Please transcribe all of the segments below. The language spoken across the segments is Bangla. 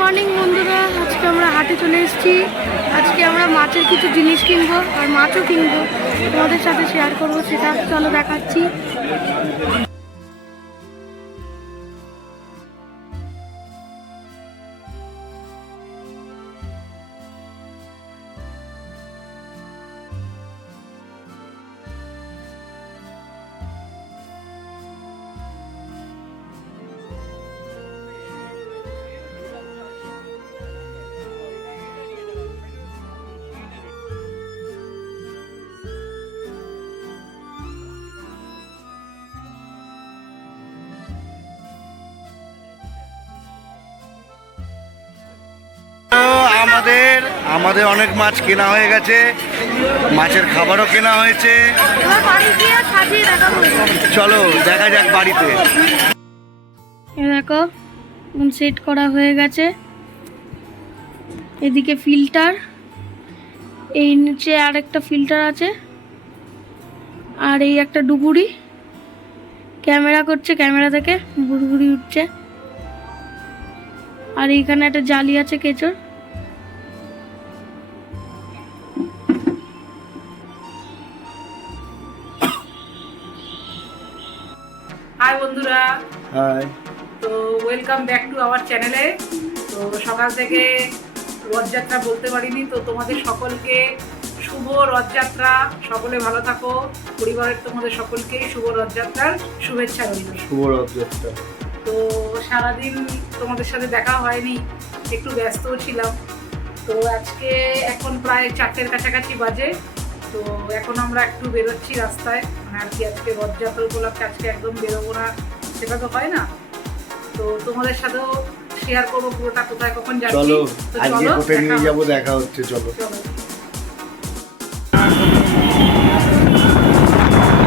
মর্নিং বন্ধুরা, আজকে আমরা হাটে চলে এসেছি। আজকে আমরা মাছের কিছু জিনিস কিনবো আর মাছও কিনবো, তোমাদের সাথে শেয়ার করবো, সেটা চলো দেখাচ্ছি। আমাদের অনেক মাছ কেনা হয়ে গেছে, মাছের খাবারও কেনা হয়েছে। চলো দেখা যাক বাড়িতে। দেখো সেট করা হয়ে গেছে, এদিকে ফিল্টার, এই নিচে আর একটা ফিল্টার আছে, আর এই একটা ডুবুরি ক্যামেরা করছে, ক্যামেরা থেকে বুড়বুড়ি উঠছে, আর এইখানে একটা জালি আছে কেঁচোর। হাই বন্ধুরা, হাই, তো ওয়েলকাম ব্যাক টু আওয়ার চ্যানেলে। তো সকাল থেকে রথযাত্রা বলতে পারিনি, তো তোমাদের সকলকে শুভ রথযাত্রা। সকলে ভালো থাকো, পরিবারের তোমাদের সকলকে শুভ রথযাত্রার শুভেচ্ছা রইল। শুভ রথযাত্রা। তো সারাদিন তোমাদের সাথে দেখা হয়নি, একটু ব্যস্তও ছিলাম। তো আজকে এখন প্রায় 4টের কাছাকাছি বাজে। তো এখন আমরা একটু বেরোচ্ছি রাস্তায়, মানে আর কি আজকে রথযাত্রা উপলক্ষে আজকে একদম বেরোবো না সেটা তো হয় না। তো তোমাদের সাথেও শেয়ার করবো পুরোটা কোথায় কখন যাচ্ছি। চলো তো আজকে কোথায় নিয়ে যাবো, দেখা হচ্ছে। চলো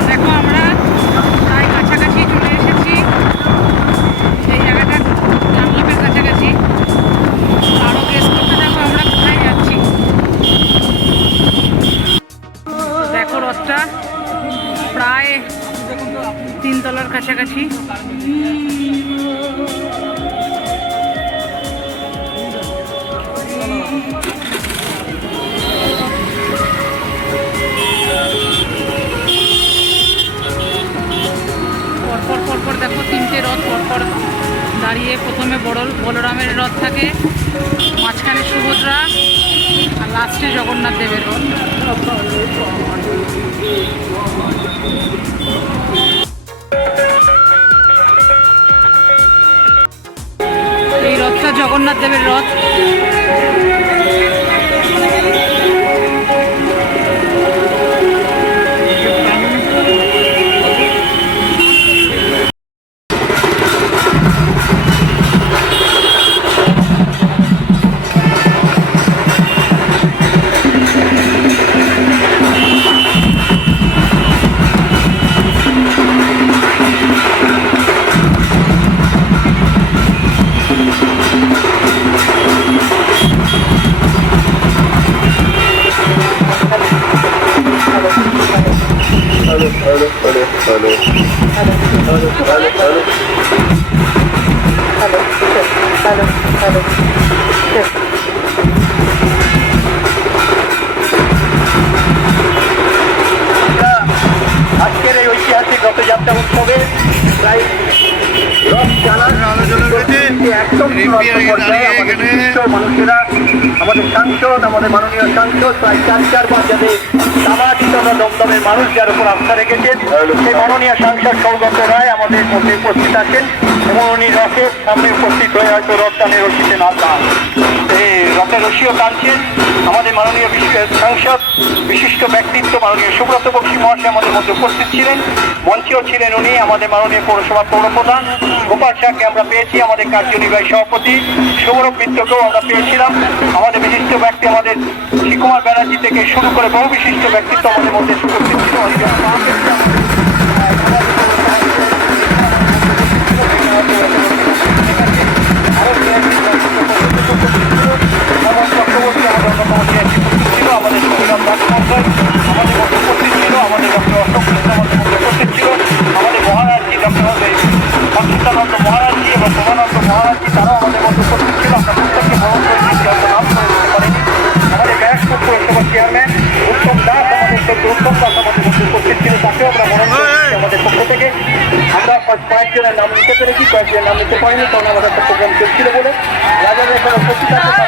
দেখো আমরা প্রায় কাছাকাছি চলে এসেছি, সেই জায়গাটা ডানলপের কাছাকাছি। আরও গেস করতে দেখো আমরা কোথায় যাচ্ছি। দেখো রথটা প্রায় 3 তলার কাছাকাছি। পরপর দেখো 3টে রথ পরপর দাঁড়িয়ে, প্রথমে বলরামের রথ থাকে, মাঝখানে সুভদ্রা, আর লাস্টে জগন্নাথ দেবের রথ। এই রথটা জগন্নাথ দেবের রথ। আজকের এই ঐতিহাসিক রথযাত্রা উৎসবে প্রায় রথ জানার মানুষেরা, আমাদের সাংসদ, আমাদের মাননীয় সাংসদ প্রায় 4 বাজারে সামাজিক দমদমের মানুষ যার উপর আস্থা রেখেছেন, সেই মাননীয় সাংসদ সৌগত রায় আমাদের মধ্যে উপস্থিত আছেন এবং উনি রথের সামনে উপস্থিত হয়ে হয়তো রথদানের রশিতে না টান, এই রথের রশিও টানছেন। আমাদের মাননীয় সাংসদ, বিশিষ্ট ব্যক্তিত্ব মাননীয় সুব্রত বক্সী মহাশয় আমাদের মধ্যে উপস্থিত ছিলেন। মঞ্চেও ছিলেন উনি, আমাদের মাননীয় পৌরসভার পৌরপ্রধান গোপাল শাহকে আমরা পেয়েছি, আমাদের কার্যনির্বাহী সভাপতি সৌরভ মিত্রকেও আমরা পেয়েছিলাম। আমাদের বিশিষ্ট ব্যক্তি, আমাদের শ্রীকুমার ব্যানার্জি থেকে শুরু করে বহু বিশিষ্ট ব্যক্তিত্ব আমাদের মধ্যে উপস্থিত ছিল। আমাদের সংগ্রাম রাজমন্ত্রী আমাদের মধ্যে উপস্থিত ছিল, আমাদের ডক্টর অশোক আমাদের মধ্যে উপস্থিত ছিল, আমাদের মহারাজজি ডক্টর অচ্যুতানন্দ মহারাজজি এবং প্রভানন্দ মহারাজজি তারাও আমাদের মধ্যে উপস্থিত ছিল। আমরা চেয়ারম্যান উত্তম দাস, আমাদের সত্যি উত্তম দাস আমাদের মধ্যে উপস্থিত ছিল, তাকেও আমরা বরণ করছি আমাদের পক্ষ থেকে। আমরা কয়েকজনের নাম নিতে পেরেছি, কয়েকজনের নাম নিতে পারিনি, কারণ আমাদের একটা প্রোগ্রাম চলছিল বলে। রাজারা এখানে উপস্থিত আছে।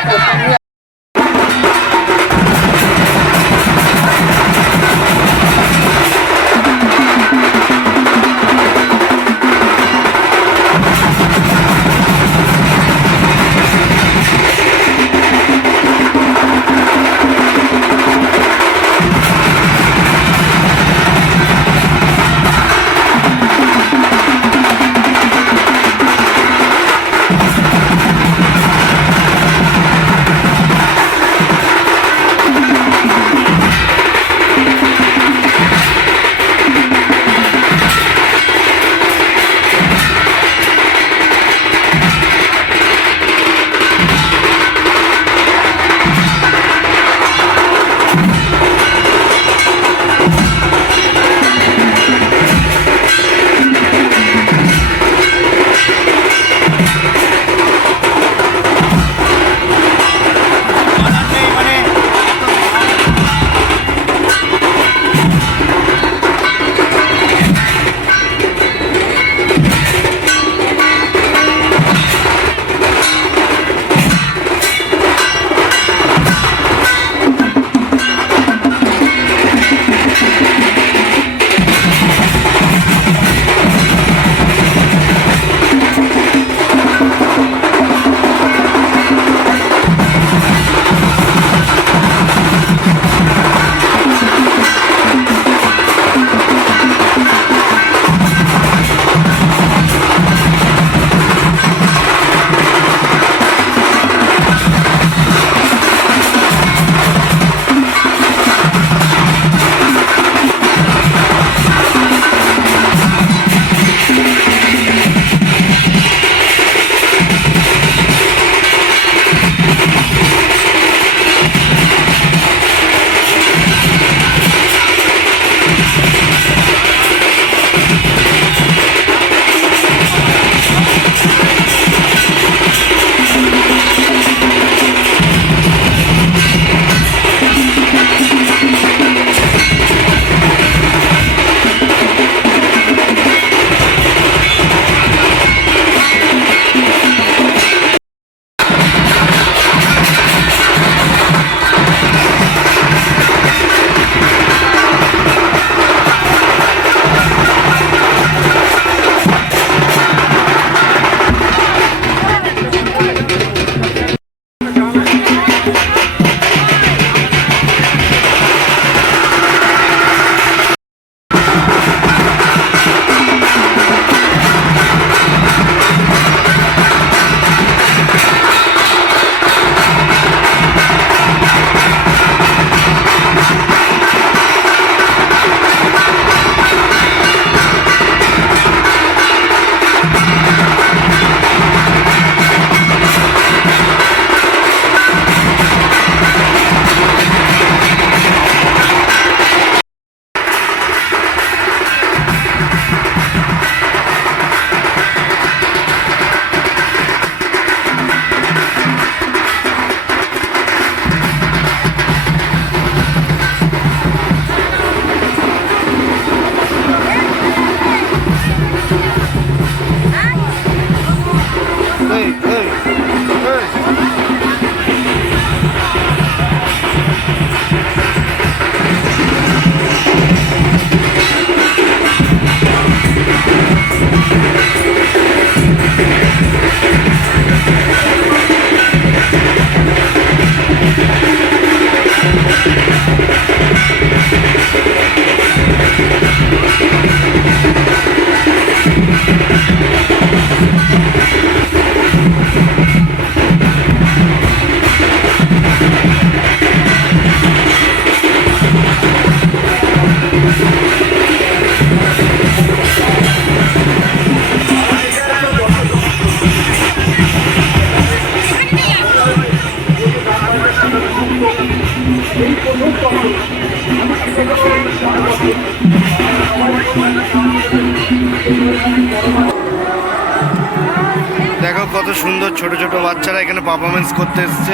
দেখো কত সুন্দর ছোট ছোট বাচ্চারা এখানে পারফরমেন্স করতে এসছে।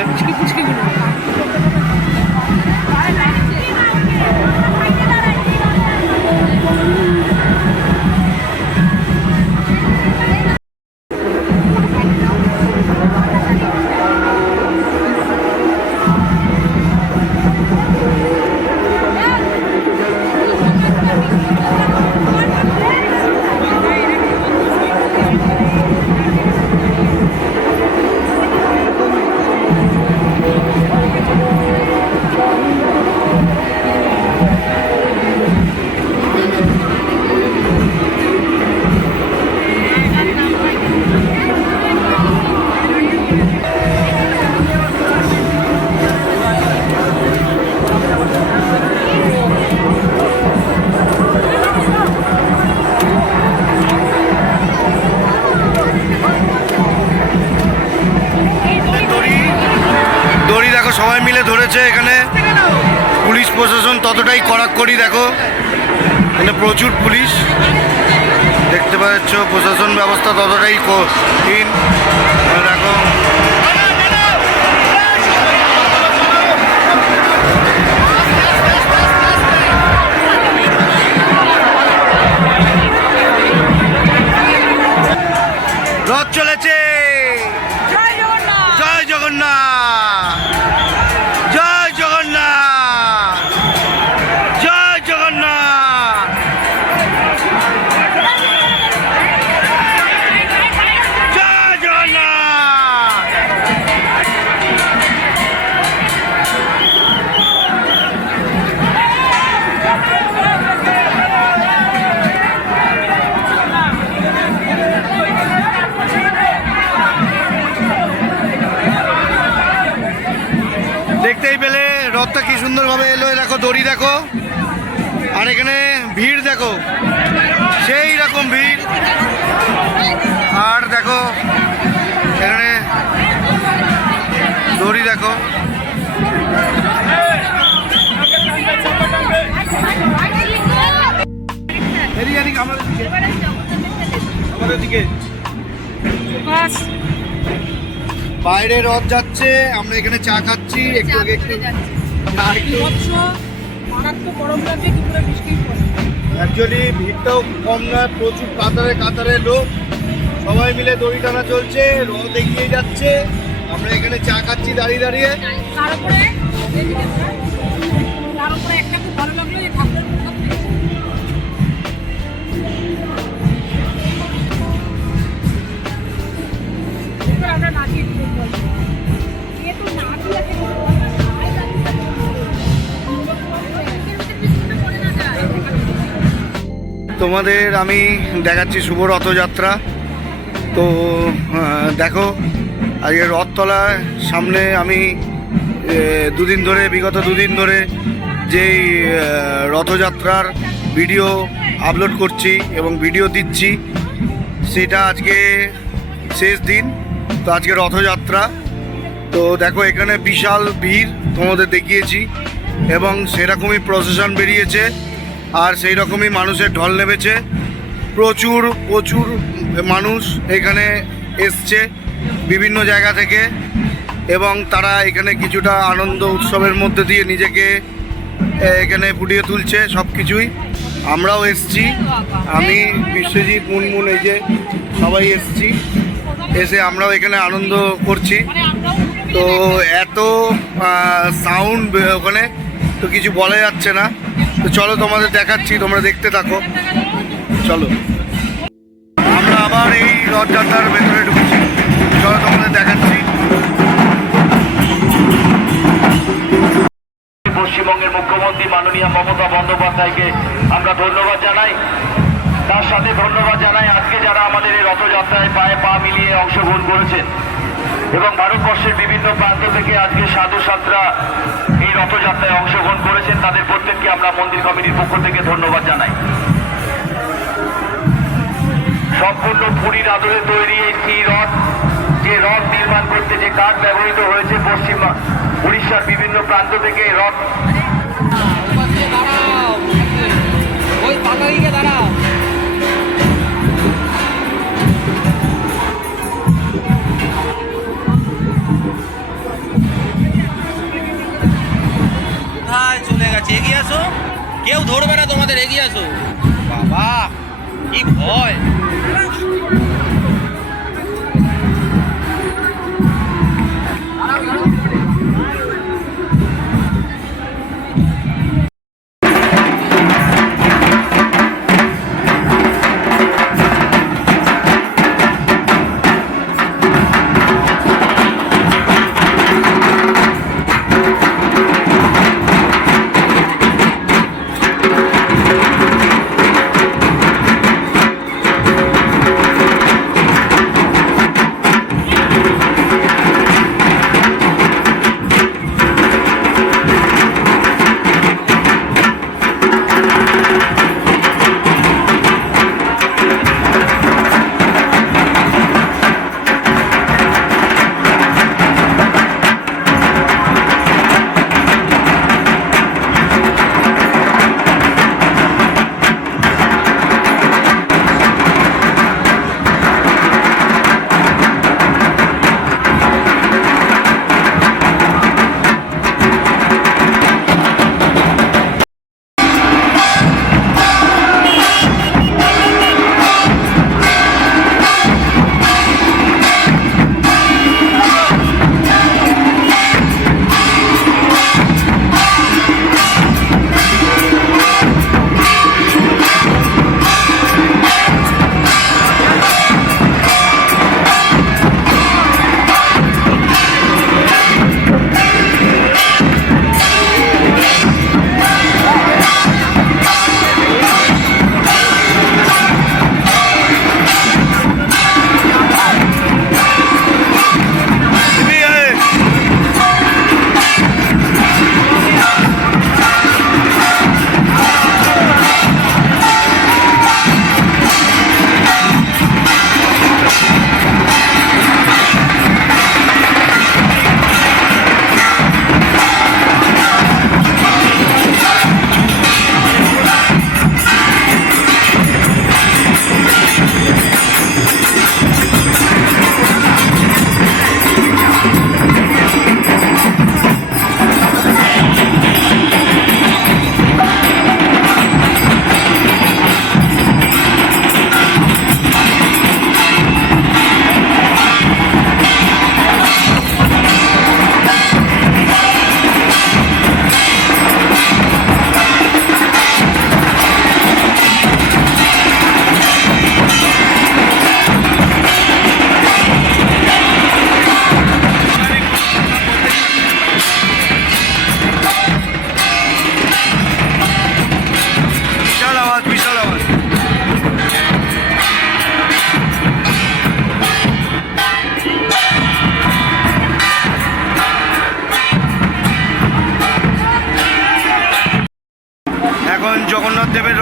ধরেছে এখানে পুলিশ প্রশাসন ততটাই কড়াকড়ি। দেখো এখানে প্রচুর পুলিশ দেখতে পাচ্ছ, প্রশাসন ব্যবস্থা ততটাই কঠিন। দেখো রথ চলেছে। জয় জগন্নাথ, জয় জগন্নাথ, জয় জগন্নাথ, জয় জগন্নাথ। দেখতেই পেলে রথটা কি সুন্দরভাবে এলো। দেখো দড়ি দেখো, আর এখানে ভিড় দেখো, সেই রকম ভিড়। আর দেখো এখানে দড়ি দেখো। আমাদের দিকে বাইরে রথ যাচ্ছে, আমরা এখানে চা খাচ্ছি একটু আগে একটু। অ্যাকচুয়ালি ভিড়টাও কম নয়, প্রচুর কাতারে কাতারে লোক, সবাই মিলে দড়ি টানা চলছে, রথ এগিয়ে যাচ্ছে, আমরা এখানে চা খাচ্ছি দাঁড়িয়ে দাঁড়িয়ে। একটা খুব ভালো লাগলো যে ঠাকুরের আমরা নাচি তোমাদের আমি দেখাচ্ছি শুভ রথযাত্রা। তো দেখো আজকে রথতলার সামনে আমি বিগত দুদিন ধরে যেই রথযাত্রার ভিডিও আপলোড করছি এবং ভিডিও দিচ্ছি, সেটা আজকে শেষ দিন। তো আজকে রথযাত্রা, তো দেখো এখানে বিশাল ভিড় তোমাদের দেখিয়েছি, এবং সেরকমই প্রসেশন বেরিয়েছে, আর সেই রকমই মানুষের ঢল নেমেছে। প্রচুর প্রচুর মানুষ এখানে এসছে বিভিন্ন জায়গা থেকে, এবং তারা এখানে কিছুটা আনন্দ উৎসবের মধ্যে দিয়ে নিজেকে এখানে ফুটিয়ে তুলছে সব কিছুই। আমরাও এসছি, আমি বিশ্বজিৎ, মুনমুন, এই যে সবাই এসছি, এসে আমরাও এখানে আনন্দ করছি। তো এত সাউন্ড ওখানে, তো কিছু বলা যাচ্ছে না। তো চলো তোমাদের দেখাচ্ছি, তোমরা দেখতে থাকো। চলো আমরা আবার এই রথযাত্রার ভেতরে ঢুকছি, চলো তোমাদের দেখাচ্ছি। পশ্চিমবঙ্গের মুখ্যমন্ত্রী মাননীয় মমতা বন্দ্যোপাধ্যায়কে আমরা ধন্যবাদ জানাই। তার সাথে ধন্যবাদ জানাই আজকে যারা আমাদের এই রথযাত্রায় পায়ে পা মিলিয়ে অংশগ্রহণ করেছেন, এবং ভারতবর্ষের বিভিন্ন প্রান্ত থেকে আজকে সাধু সাতরা এই রথযাত্রায় অংশগ্রহণ করেছেন। তাদের প্রত্যেককে আমরা মন্দির কমিটির পক্ষ থেকে ধন্যবাদ জানাই। সম্পূর্ণ পুরীর আদলে তৈরি এই রথ, যে রথ নির্মাণ করতে যে কাঠ ব্যবহৃত হয়েছে, পশ্চিম উড়িষ্যার বিভিন্ন প্রান্ত থেকে রথ। চলে গেছে, এগিয়ে আসো, কেউ ধরবে না তোমাদের, এগিয়ে আসো। বাবা কি ভয়!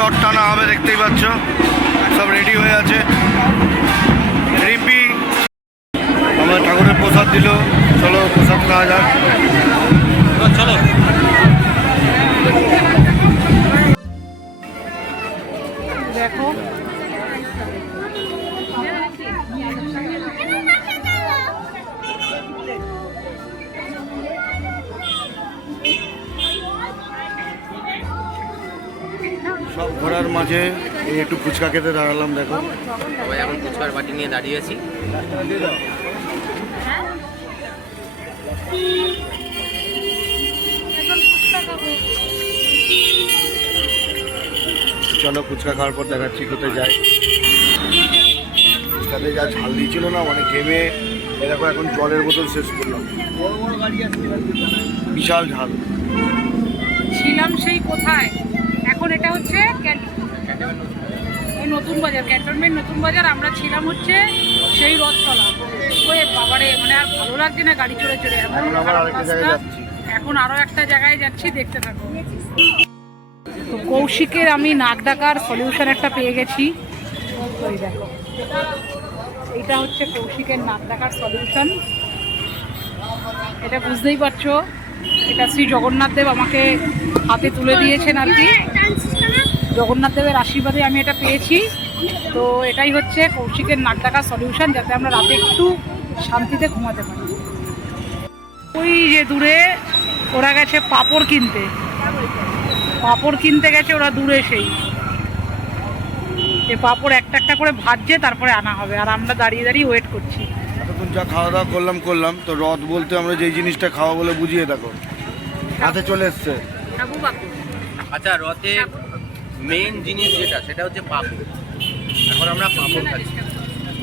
রথ টানা হবে, দেখতেই পাচ্ছ সব রেডি হয়ে আছে। রিম্পি আমার ঠাকুরের প্রসাদ দিল, চলো প্রসাদ খাওয়া যাক। চলো দেখো সব ঘোরার মাঝে এই একটু ফুচকা খেতে দাঁড়ালাম। দেখো সবাই এখন ফুচকার বাটি নিয়ে দাঁড়িয়ে আছি। চলো ফুচকা খাওয়ার পর দেখাচ্ছি কোথায় যাই। ফুচকাতে যা ঝাল দিয়েছিল না, মানে ঘেমে এরকম এখন জলের বোতল শেষ করলাম, বিশাল ঝাল। ছিলাম সেই কোথায়, এখন এটা হচ্ছে ওই নতুন বাজার, ক্যান্টনমেন্ট নতুন বাজার। আমরা ছিলাম হচ্ছে সেই রথতলা। ওই বাবারে, মানে আর ভালো লাগছে না গাড়ি চড়ে চড়ে। এখন আবার আরেকটা জায়গায় যাচ্ছি। এখন আরো একটা জায়গায় যাচ্ছি, দেখতে থাকো। তো কৌশিকের আমি নাক ডাকার সলিউশন একটা পেয়ে গেছি। ওই দেখো, এইটা হচ্ছে কৌশিকের নাক ডাকার সলিউশন। এটা বুঝতেই পারছো, এটা শ্রী জগন্নাথ দেব আমাকে হাতে তুলে দিয়েছেন আর কি। জগন্নাথ দেবের আশীর্বাদে আমি এটা পেয়েছি। তো এটাই হচ্ছে কৌশিকের নাক ডাকার সলিউশন, যাতে আমরা রাতে একটু শান্তিতে ঘুমাতে পারি। ওই যে দূরে ওরা গেছে পাঁপড় কিনতে, পাঁপড় কিনতে গেছে ওরা দূরে। সেই যে পাঁপড় একটা একটা করে ভাজছে, তারপরে আনা হবে, আর আমরা দাঁড়িয়ে দাঁড়িয়ে ওয়েট করছি। এতক্ষণ যা খাওয়া দাওয়া করলাম তো রথ বলতে আমরা যেই জিনিসটা খাওয়া বলে বুঝিয়ে দেখো হাতে চলে এসছে। আচ্ছা, রথে মেইন জিনিস যেটা, সেটা হচ্ছে পাঁপড়। এখন আমরা পাঁপড় খাচ্ছি।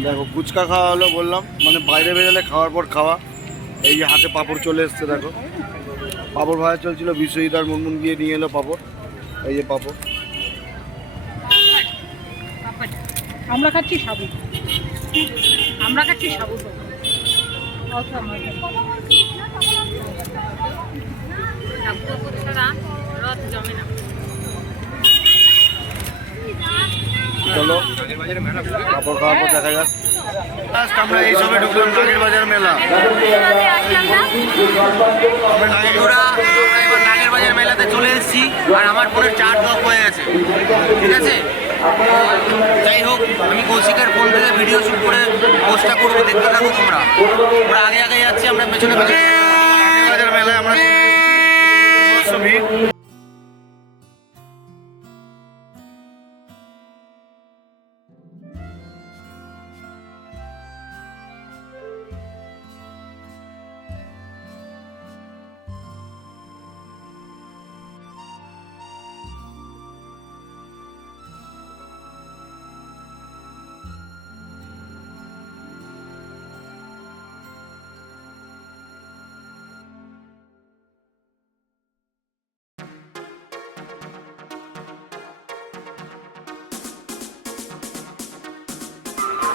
দেখো ফুচকা খাওয়া হলো বললাম, মানে বাইরে বেরোলে খাওয়ার পর খাওয়া। এই যে হাতে পাঁপড় চলে এসছে, দেখো পাঁপড় ভাজা চলছিল, বিশ্বজিৎ আর মুনমুন গিয়ে নিয়ে এলো পাঁপড়। এই যে পাঁপড়, আমরা খাচ্ছি সাবু, আমরা খাচ্ছি সাবু। চলো পাঁপড় খাওয়ার পর দেখা যাক। লাস্ট আমরা এইসবে ঢুকলাম নাগের বাজার মেলা। বন্ধুরা, আমরা এবার নাগের বাজার মেলাতে চলে এসেছি, আর আমার ফোনের চার্জ অফ হয়ে গেছে। ঠিক আছে, যাই হোক, আমি কৌশিকের ফোন থেকে ভিডিও শুট করে পোস্টটা করবো, দেখতে থাকো তোমরা। আমরা আগে আগে যাচ্ছি, আমরা পেছনে পেছনে। নাগের বাজার মেলায় আমরা ভিড়।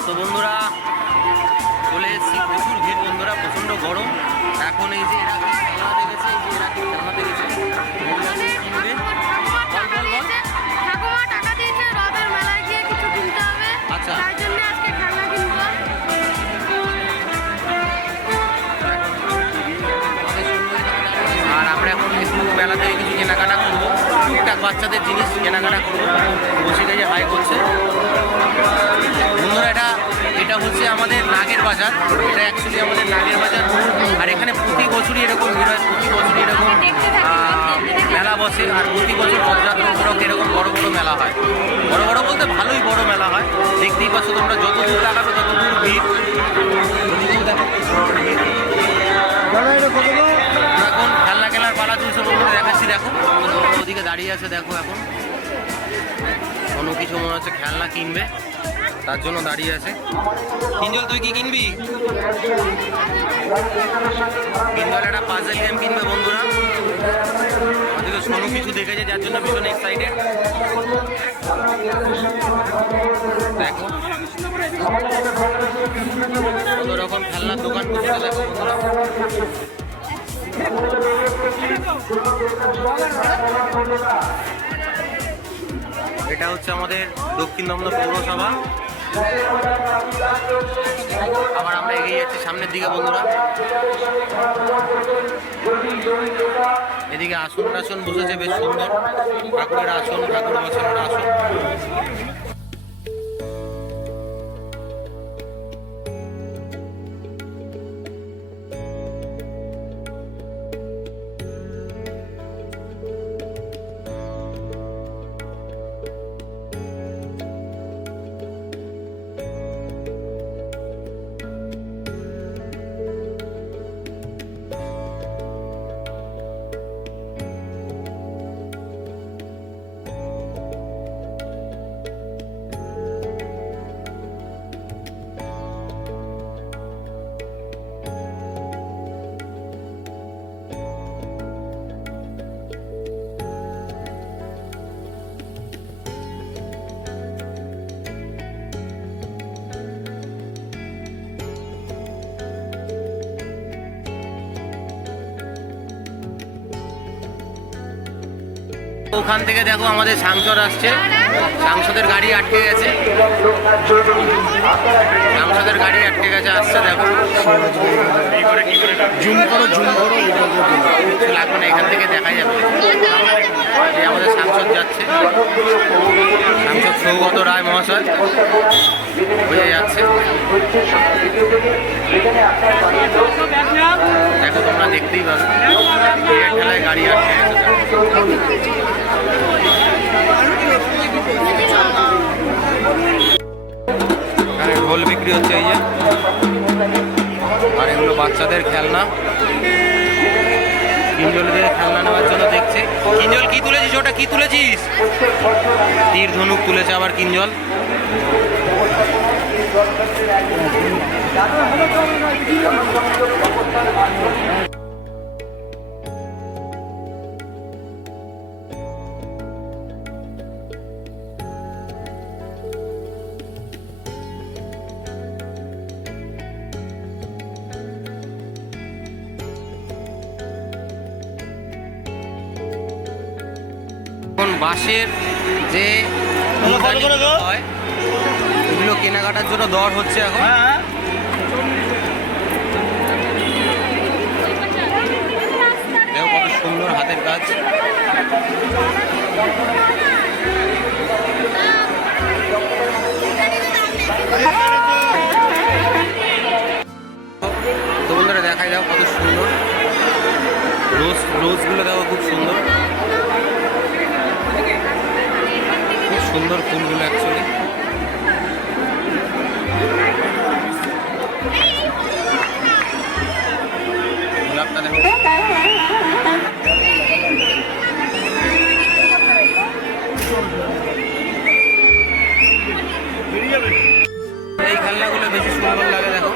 তো বন্ধুরা চলে এসেছি, প্রচুর ভিড় বন্ধুরা, প্রচণ্ড গরম। এখন এই যে এরা খেলনা দেখেছে, এই যে এরা খেলনা দেখেছে, কিনবে। ঠাকুমা টাকা দিয়েছে রথের মেলায় গিয়ে কিছু কিনতে হবে, আচ্ছা, তার জন্য আজকে খেলনা কিনবো। আর আমরা এখন একটু মেলা থেকে কিছু কেনাকাটা করবো, টুকটাক বাচ্চাদের জিনিস কেনাকাটা করবো। বসে গেছে হাই করছে বন্ধুরা। এটা হচ্ছে আমাদের নাগের বাজার, এটা অ্যাকচুয়ালি আমাদের নাগের বাজার। আর এখানে প্রতি বছরই এরকম ভিড় হয়, প্রতি বছরই এরকম মেলা বসে। আর প্রতি বছর রথযাত্রা উপলক্ষে এরকম বড় বড় মেলা হয়। বড় বড় বলতে ভালোই বড় মেলা হয়, দেখতেই পাচ্ছ তোমরা। যত দূর লাগাবে তত দূর ভিড়। এখন খেলনা খেলার পালা চলছে বন্ধুরা, দেখাচ্ছি। দেখো ওদিকে দাঁড়িয়ে আছে, দেখো এখন কোনো কিছু মনে হচ্ছে খেলনা কিনবে, তার জন্য দাঁড়িয়ে আছে। কিঞ্জল, তুই কি কিনবি? কিঞ্জল একটা পাজেল গেম কিনবে বন্ধুরা। ওদিকে সোনু কিছু দেখেছে, যার জন্য ভীষণ এক্সাইটেড। দেখো কত রকম খেলনার দোকান করছে, দেখো বন্ধুরা। এটা হচ্ছে আমাদের দক্ষিণ দমদম পৌরসভা। আবার আমরা এগিয়ে যাচ্ছি সামনের দিকে বন্ধুরা। এদিকে আসন টাসন বসেছে বেশ সুন্দর, ঠাকুরের আসন, ঠাকুর বসানোর আসন। ওখান থেকে দেখো আমাদের সাংসদ আসছে, সাংসদের গাড়ি আটকে গেছে, সাংসদের গাড়ি আটকে গেছে, আসছে দেখো। জুম করো লাগবে না, এখান থেকে দেখা যাবে। এই আমাদের সাংসদ যাচ্ছে, সাংসদ সৌগত রায় মহাশয় হয়ে যাচ্ছে। দেখো তোমরা দেখতেই পাবে ভিড়ের ঠেলায় গাড়ি আটকে গেছে। এখানে ঢোল বিক্রি হচ্ছে এই যে, আর এগুলো বাচ্চাদের খেলনা। কিঞ্জলদের খেলনা নেওয়ার জন্য দেখছে। কিঞ্জল কি তুলেছিস? ওটা কি তুলেছিস? তীর ধনুক তুলেছে আবার কিঞ্জল। এখন বাঁশের যে ফুলদানিগুলো হয় ওগুলো কেনাকাটার জন্য দর হচ্ছে এখন। দেখো কত সুন্দর হাতের কাজ। তো বন্ধুরা দেখাই দাও কত সুন্দর রোজগুলো, দেখো খুব সুন্দর, খুব সুন্দর ফুলগুলো অ্যাকচুয়ালি। গোলাপটা দেখো, এই খেলনাগুলো বেশি সুন্দর লাগে। দেখো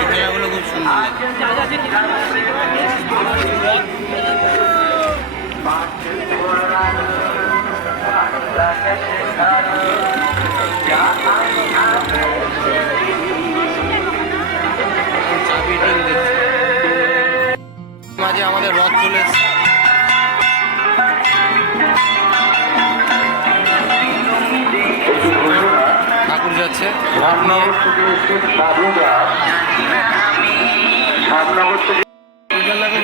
এই খেলনাগুলো খুব সুন্দর লাগে। মাঝে আমাদের রথ চলে এসেছে। ঠাকুর যাচ্ছে রথ নিয়ে।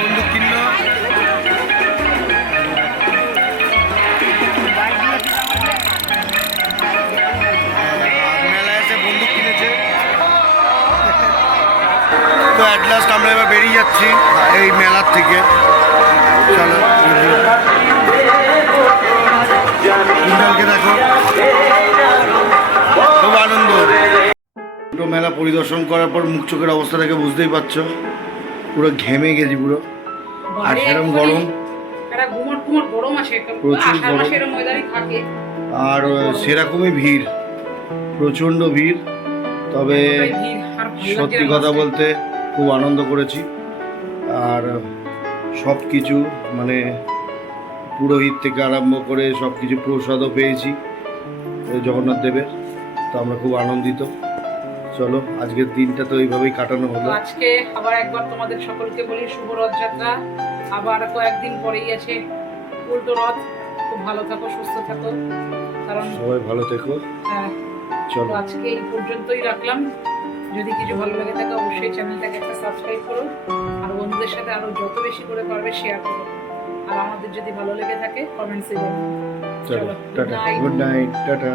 বন্দুক কিনলো, মেলায় এসে বন্দুক কিনেছে। তো অ্যাট লাস্ট আমরা এবার বেরিয়ে যাচ্ছি এই মেলার থেকে। চলো কুণ্ডালকে দেখো, খুব আনন্দ। দুটো মেলা পরিদর্শন করার পর মুখ চোখের অবস্থা দেখে বুঝতেই পারছো, পুরো ঘেমে গেছি পুরো। আর সেরকম গরম, প্রচুর গরম, আর সেরকমই ভিড়, প্রচণ্ড ভিড়। তবে সত্যি কথা বলতে খুব আনন্দ করেছি। আর সব কিছু মানে পুরোহিত থেকে আরম্ভ করে সব কিছু প্রসাদও পেয়েছি জগন্নাথ দেবের। তো আমরা খুব আনন্দিত। চলো আজকের দিনটা তো এইভাবেই কাটানো হলো। আজকে আবার একবার তোমাদের সকলকে বলি শুভ রথযাত্রা। আবার কয়েকদিন পরেই আছে উল্টো রথ। খুব ভালো থাকো, সুস্থ থাকো। কারণ সবাই ভালো থেকো। হ্যাঁ, চলো। তো আজকে এই পর্যন্তই রাখলাম। যদি কিছু ভালো লেগে থাকে অবশ্যই চ্যানেলটাকে একটা সাবস্ক্রাইব করো, আর বন্ধুদের সাথে আরো যত বেশি করে পারবে শেয়ার করো, আর আমাদের যদি ভালো লেগে থাকে কমেন্টসে জানাও। চলো, চলো, tata, good night. Good night, tata.